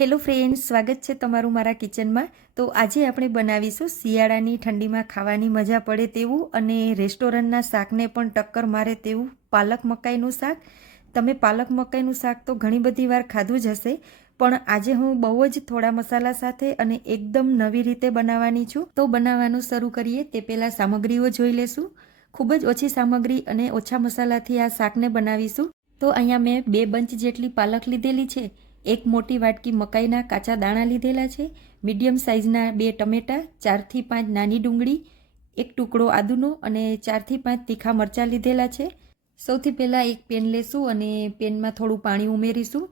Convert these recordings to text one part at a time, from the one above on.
Hello friends, સ્વાગત છે તમારું મારા કિચનમાં। તો આજે આપણે બનાવીશું શિયાળાની ઠંડીમાં ખાવાની મજા પડે તેવું અને રેસ્ટોરન્ટના શાકને પણ ટક્કર મારે તેવું પાલક મકાઈનું શાક। તમે પાલક મકાઈનું શાક તો ઘણી બધી વાર ખાધું જ હશે, પણ આજે હું બહુ જ થોડા મસાલા સાથે અને એકદમ નવી રીતે બનાવવાની છું। તો બનાવવાનું શરૂ કરીએ તે પહેલાં સામગ્રીઓ જોઈ લેશું। ખૂબ જ ઓછી સામગ્રી અને ઓછા મસાલાથી આ શાકને બનાવીશું। તો અહીંયા મેં 2 બંચ જેટલી પાલક લીધેલી છે, એક મોટી વાટકી મકાઈના કાચા દાણા લીધેલા છે, મીડિયમ સાઇઝના 2 ટમેટાં, 4 થી 5 નાની ડુંગળી, એક ટુકડો આદુનો અને 4 થી 5 તીખા મરચાં લીધેલા છે। સૌથી પહેલાં એક પેન લેશું અને પેનમાં થોડું પાણી ઉમેરીશું।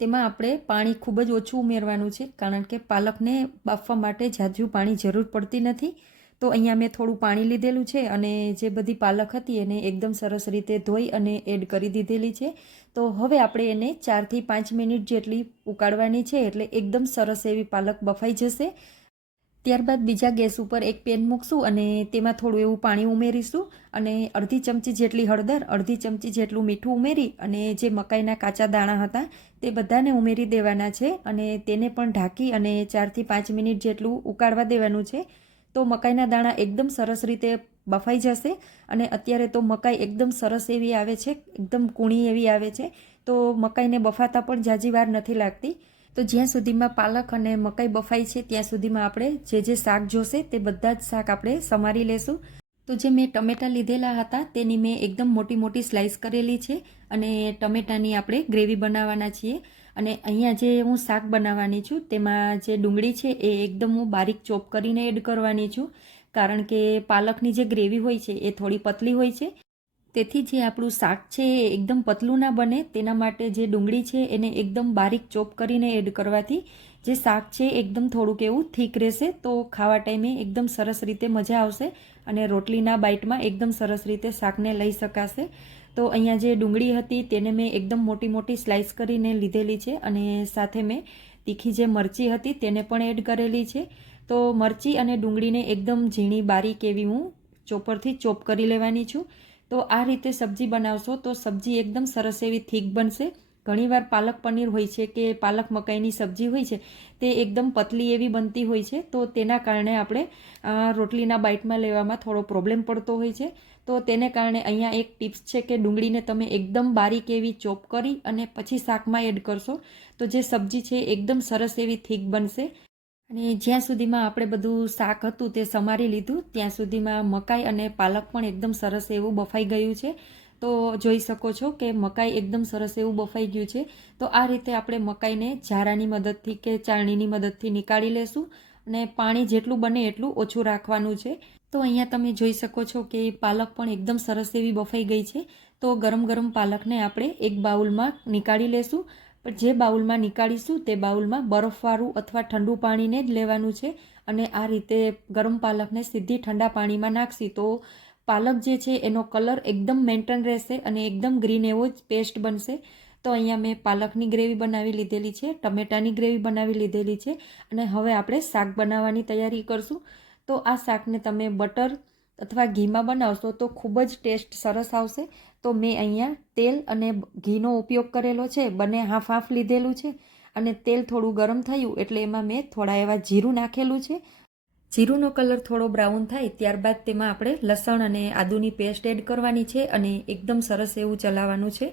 તેમાં આપણે પાણી ખૂબ જ ઓછું ઉમેરવાનું છે, કારણ કે પાલકને બાફવા માટે ઝાઝું પાણી જરૂર પડતી નથી। તો અહીંયા મેં થોડું પાણી લીધેલું છે અને જે બધી પાલક હતી એને એકદમ સરસ રીતે ધોઈ અને એડ કરી દીધેલી છે। તો હવે આપણે એને 4 થી 5 મિનિટ જેટલી ઉકાળવાની છે, એટલે એકદમ સરસ એવી પાલક બફાઈ જશે। ત્યારબાદ બીજા ગેસ ઉપર એક પેન મૂકશું અને તેમાં થોડું એવું પાણી ઉમેરીશું અને અડધી ચમચી જેટલી હળદર, અડધી ચમચી જેટલું મીઠું ઉમેરી અને જે મકાઈના કાચા દાણા હતા તે બધાને ઉમેરી દેવાના છે અને તેને પણ ઢાંકી અને 4 થી 5 મિનિટ જેટલું ઉકાળવા દેવાનું છે। તો મકાઈના દાણા એકદમ સરસ રીતે બફાઈ જશે અને અત્યારે તો મકાઈ એકદમ સરસ એવી આવે છે, એકદમ કૂણી એવી આવે છે। તો મકાઈને બફાતા પણ ઝાઝી વાર નથી લાગતી। તો જ્યાં સુધીમાં પાલક અને મકાઈ બફાઈ છે ત્યાં સુધીમાં આપણે જે શાક જોશે તે બધા જ શાક આપણે સમારી લેશું। તો જે મેં ટમેટાં લીધેલા હતા તેની મેં એકદમ મોટી મોટી સ્લાઇસ કરેલી છે અને ટમેટાની આપણે ગ્રેવી બનાવવાના છીએ। અને અહીંયા જે હું શાક બનાવવાની છું તેમાં જે ડુંગળી છે એ એકદમ હું બારીક ચોપ કરીને એડ કરવાની છું, કારણ કે પાલકની જે ગ્રેવી હોય છે એ થોડી પતલી હોય છે। તેથી જે આપણું શાક છે એ એકદમ પતલું ના બને તેના માટે જે ડુંગળી છે એને એકદમ બારીક ચોપ કરીને એડ કરવાથી જે શાક છે એકદમ થોડુંક એવું થીક રહેશે, તો ખાવા ટાઈમે એકદમ સરસ રીતે મજા આવશે અને રોટલીના બાઇટમાં એકદમ સરસ રીતે શાકને લઈ શકાશે। તો અહીંયા જે ડુંગળી હતી તેને મેં એકદમ મોટી મોટી સ્લાઇસ કરીને લીધેલી છે અને સાથે મેં તીખી જે મરચી હતી તેને પણ એડ કરેલી છે। તો મરચી અને ડુંગળીને એકદમ ઝીણી બારીક એવી હું ચોપરથી ચોપ કરી લેવાની છું। તો આ રીતે સબ્જી બનાવશો તો સબ્જી એકદમ સરસ એવી થીક બનશે। ઘણીવાર પાલક પનીર હોય છે કે પાલક મકાઈની સબ્જી હોય છે તે એકદમ પતલી એવી બનતી હોય છે, તો તેના કારણે આપણે રોટલીના બાઇટમાં લેવામાં થોડો પ્રોબ્લેમ પડતો હોય છે। તો તેને કારણે અહીંયા એક ટિપ્સ છે કે ડુંગળીને તમે એકદમ બારીક એવી ચોપ કરી અને પછી શાકમાં એડ કરશો તો જે સબ્જી છે એકદમ સરસ એવી થીક બનશે। અને જ્યાં સુધીમાં આપણે બધું શાક હતું તે સમારી લીધું ત્યાં સુધીમાં મકાઈ અને પાલક પણ એકદમ સરસ એવું બફાઈ ગયું છે। તો જોઈ શકો છો કે મકાઈ એકદમ સરસ એવું બફાઈ ગયું છે। તો આ રીતે આપણે મકાઈને ઝારાની મદદથી કે ચાળણીની મદદથી નીકાળી લેશું અને પાણી જેટલું બને એટલું ઓછું રાખવાનું છે। તો અહીંયા તમે જોઈ શકો છો કે પાલક પણ એકદમ સરસ એવી બફાઈ ગઈ છે। તો ગરમ ગરમ પાલકને આપણે એક બાઉલમાં નીકાળી લેશું, પણ જે બાઉલમાં નીકાળીશું તે બાઉલમાં બરફવાળું અથવા ઠંડુ પાણીને જ લેવાનું છે અને આ રીતે ગરમ પાલકને સીધી ઠંડા પાણીમાં નાખશી તો પાલક જે છે એનો કલર એકદમ મેન્ટેન રહેશે અને એકદમ ગ્રીન એવો જ પેસ્ટ બનશે। તો અહીંયા મેં પાલકની ગ્રેવી બનાવી લીધેલી છે, ટમેટાની ગ્રેવી બનાવી લીધેલી છે અને હવે આપણે શાક બનાવવાની તૈયારી કરશું। તો આ શાકને તમે બટર અથવા ઘીમાં બનાવશો તો ખૂબ જ ટેસ્ટ સરસ આવશે। તો મેં અહીંયા તેલ અને ઘીનો ઉપયોગ કરેલો છે, બંને હાફ હાફ લીધેલું છે અને તેલ થોડું ગરમ થયું એટલે એમાં મેં થોડા એવા જીરું નાખેલું છે। જીરુંનો કલર થોડો બ્રાઉન થાય ત્યારબાદ તેમાં આપણે લસણ અને આદુની પેસ્ટ એડ કરવાની છે અને એકદમ સરસ એવું ચલાવવાનું છે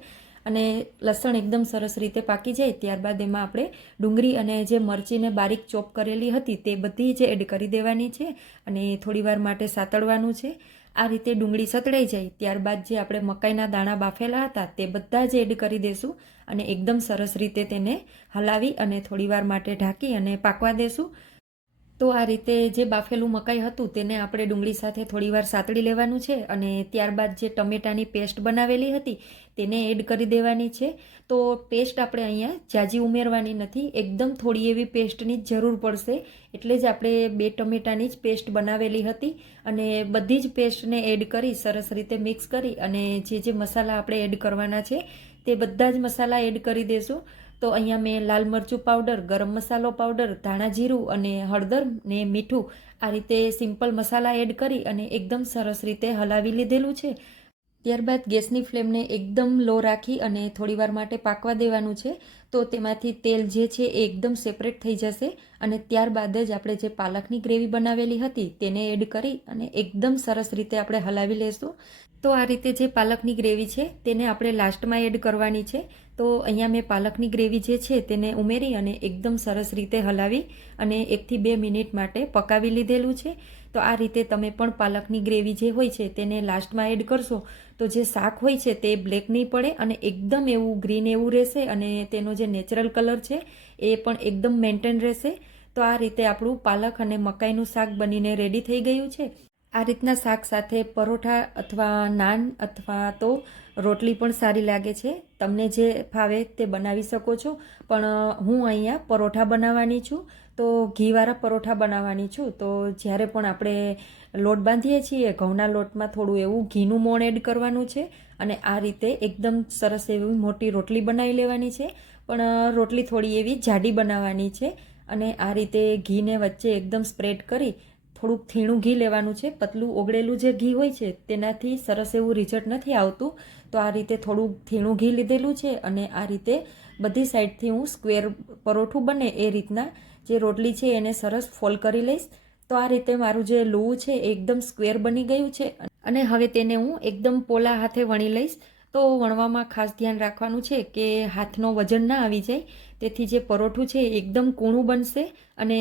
અને લસણ એકદમ સરસ રીતે પાકી જાય ત્યારબાદ એમાં આપણે ડુંગળી અને જે મરચીને બારીક ચોપ કરેલી હતી તે બધી જ એડ કરી દેવાની છે અને થોડીવાર માટે સાતળવાનું છે। આ રીતે ડુંગળી સતળાઈ જાય ત્યારબાદ જે આપણે મકાઈના દાણા બાફેલા હતા તે બધા જ એડ કરી દેશું અને એકદમ સરસ રીતે તેને હલાવી અને થોડીવાર માટે ઢાંકી અને પાકવા દેશું। તો આ રીતે જે બાફેલું મકાઈ હતું તેને આપણે ડુંગળી સાથે થોડીવાર સાતળી લેવાનું છે અને ત્યારબાદ જે ટમેટાની પેસ્ટ બનાવેલી હતી તેને એડ કરી દેવાની છે। તો પેસ્ટ આપણે અહીંયા ઝાઝી ઉમેરવાની નથી, એકદમ થોડી એવી પેસ્ટની જ જરૂર પડશે, એટલે જ આપણે 2 ટમેટાની જ પેસ્ટ બનાવેલી હતી અને બધી જ પેસ્ટને એડ કરી સરસ રીતે મિક્સ કરી અને જે મસાલા આપણે એડ કરવાના છે તે બધા જ મસાલા એડ કરી દેશું। તો અહીંયા મેં લાલ મરચું પાવડર, ગરમ મસાલો પાવડર, ધાણા જીરું અને હળદર ને મીઠું આ રીતે સિમ્પલ મસાલા એડ કરી અને એકદમ સરસ રીતે હલાવી લીધેલું છે। ત્યારબાદ ગેસની ફ્લેમને એકદમ લો રાખી અને થોડીવાર માટે પાકવા દેવાનું છે। તો તેમાંથી તેલ જે છે એ એકદમ સેપરેટ થઈ જશે અને ત્યારબાદ જ આપણે જે પાલકની ગ્રેવી બનાવેલી હતી તેને એડ કરી અને એકદમ સરસ રીતે આપણે હલાવી લઈશું. તો આ રીતે જે પાલકની ગ્રેવી છે તેને આપણે લાસ્ટમાં એડ કરવાની છે. તો અહીંયા મેં પાલકની ગ્રેવી જે છે તેને ઉમેરી અને એકદમ સરસ રીતે હલાવી અને 1 થી 2 મિનિટ માટે પકાવી લીધેલું છે. તો આ રીતે તમે પણ પાલકની ગ્રેવી જે હોય છે તેને લાસ્ટમાં એડ કરશો તો જે શાક હોય છે તે બ્લેક નહીં પડે અને એકદમ એવું ગ્રીન એવું રહેશે અને તેનો જે નેચરલ કલર છે એ પણ એકદમ મેન્ટેન રહેશે. તો આ રીતે આપણું પાલક અને મકાઈનું શાક બનીને રેડી થઈ ગયું છે. આ રીતના શાક સાથે પરોઠા અથવા નાન અથવા તો રોટલી પણ સારી લાગે છે. તમને જે ફાવે તે બનાવી શકો છો, પણ હું અહીંયા પરોઠા બનાવવાની છું. તો ઘીવાળા પરોઠા બનાવવાની છું. તો જ્યારે પણ આપણે લોટ બાંધીએ છીએ ઘઉંના લોટમાં થોડું એવું ઘીનું મોણ એડ કરવાનું છે અને આ રીતે એકદમ સરસ એવી મોટી રોટલી બનાવી લેવાની છે. પણ રોટલી થોડી એવી જાડી બનાવવાની છે અને આ રીતે ઘીને વચ્ચે એકદમ સ્પ્રેડ કરી થોડુંક થીણું ઘી લેવાનું છે. પતલું ઓગળેલું જે ઘી હોય છે તેનાથી સરસ એવું રિઝલ્ટ નથી આવતું. તો આ રીતે થોડુંક થીણું ઘી લીધેલું છે અને આ રીતે બધી સાઈડથી હું સ્ક્વેર પરોઠું બને એ રીતના જે રોટલી છે એને સરસ ફોલ્ડ કરી લઈશ. તો આ રીતે મારું જે લોવું છે એ એકદમ સ્ક્વેર બની ગયું છે અને હવે તેને હું એકદમ પોલા હાથે વણી લઈશ. તો વણવામાં ખાસ ધ્યાન રાખવાનું છે કે હાથનો વજન ના આવી જાય, તેથી જે પરોઠું છે એકદમ કૂણું બનશે. અને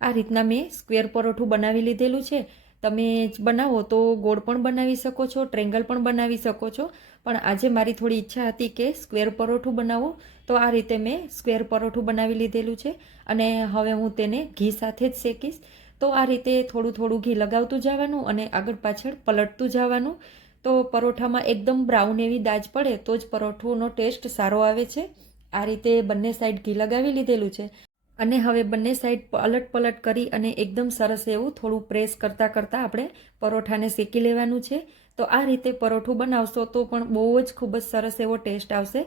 આ રીતના મેં સ્ક્વેર પરોઠું બનાવી લીધેલું છે. તમે બનાવો તો ગોળ પણ બનાવી શકો છો, ટ્રેંગલ પણ બનાવી શકો છો, પણ આજે મારી થોડી ઈચ્છા હતી કે સ્ક્વેર પરોઠું બનાવું, તો આ રીતે મેં સ્ક્વેર પરોઠું બનાવી લીધેલું છે અને હવે હું તેને ઘી સાથે જ શેકીશ. તો આ રીતે થોડું થોડું ઘી લગાવતું જવાનું અને આગળ પાછળ પલટતું જવાનું. તો પરોઠામાં એકદમ બ્રાઉન એવી દાજ પડે તો જ પરોઠુંનો ટેસ્ટ સારો આવે છે. આ રીતે બંને સાઈડ ઘી લગાવી લીધેલું છે અને હવે બંને સાઈડ પલટ કરી અને એકદમ સરસ એવું થોડું પ્રેસ કરતાં કરતાં આપણે પરોઠાને શેકી લેવાનું છે. તો આ રીતે પરોઠું બનાવશો તો પણ બહુ જ ખૂબ જ સરસ એવો ટેસ્ટ આવશે.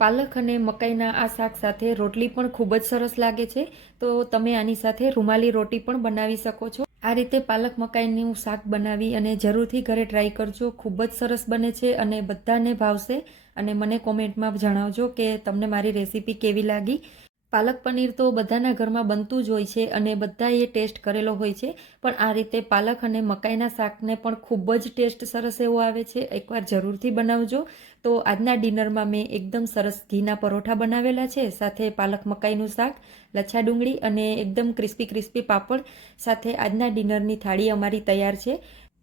પાલક અને મકાઈના આ શાક સાથે રોટલી પણ ખૂબ જ સરસ લાગે છે. તો તમે આની સાથે રૂમાલી રોટી પણ બનાવી શકો છો. આ રીતે પાલક મકાઈનું શાક બનાવી અને જરૂરથી ઘરે ટ્રાય કરજો. ખૂબ જ સરસ બને છે અને બધાને ભાવશે. અને મને કોમેન્ટમાં જણાવજો કે તમને મારી રેસીપી કેવી લાગી. પાલક પનીર તો બધાના ઘરમાં બનતું જ હોય છે અને બધાએ ટેસ્ટ કરેલો હોય છે, પણ આ રીતે પાલક અને મકાઈના શાકને પણ ખૂબ જ ટેસ્ટ સરસ એવો આવે છે. એકવાર જરૂરથી બનાવજો. તો આજના ડિનરમાં મેં એકદમ સરસ ઘીના પરોઠા બનાવેલા છે, સાથે પાલક મકાઈનું શાક, લચ્છા ડુંગળી અને એકદમ ક્રિસ્પી પાપડ સાથે આજના ડિનરની થાળી અમારી તૈયાર છે.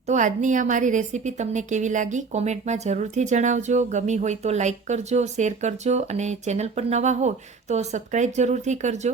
તો આજની આ મારી રેસીપી તમને કેવી લાગી કોમેન્ટમાં જરૂરથી જણાવજો. ગમી હોય તો લાઈક કરજો, શેર કરજો અને ચેનલ પર નવા હો તો સબસ્ક્રાઈબ જરૂરથી કરજો.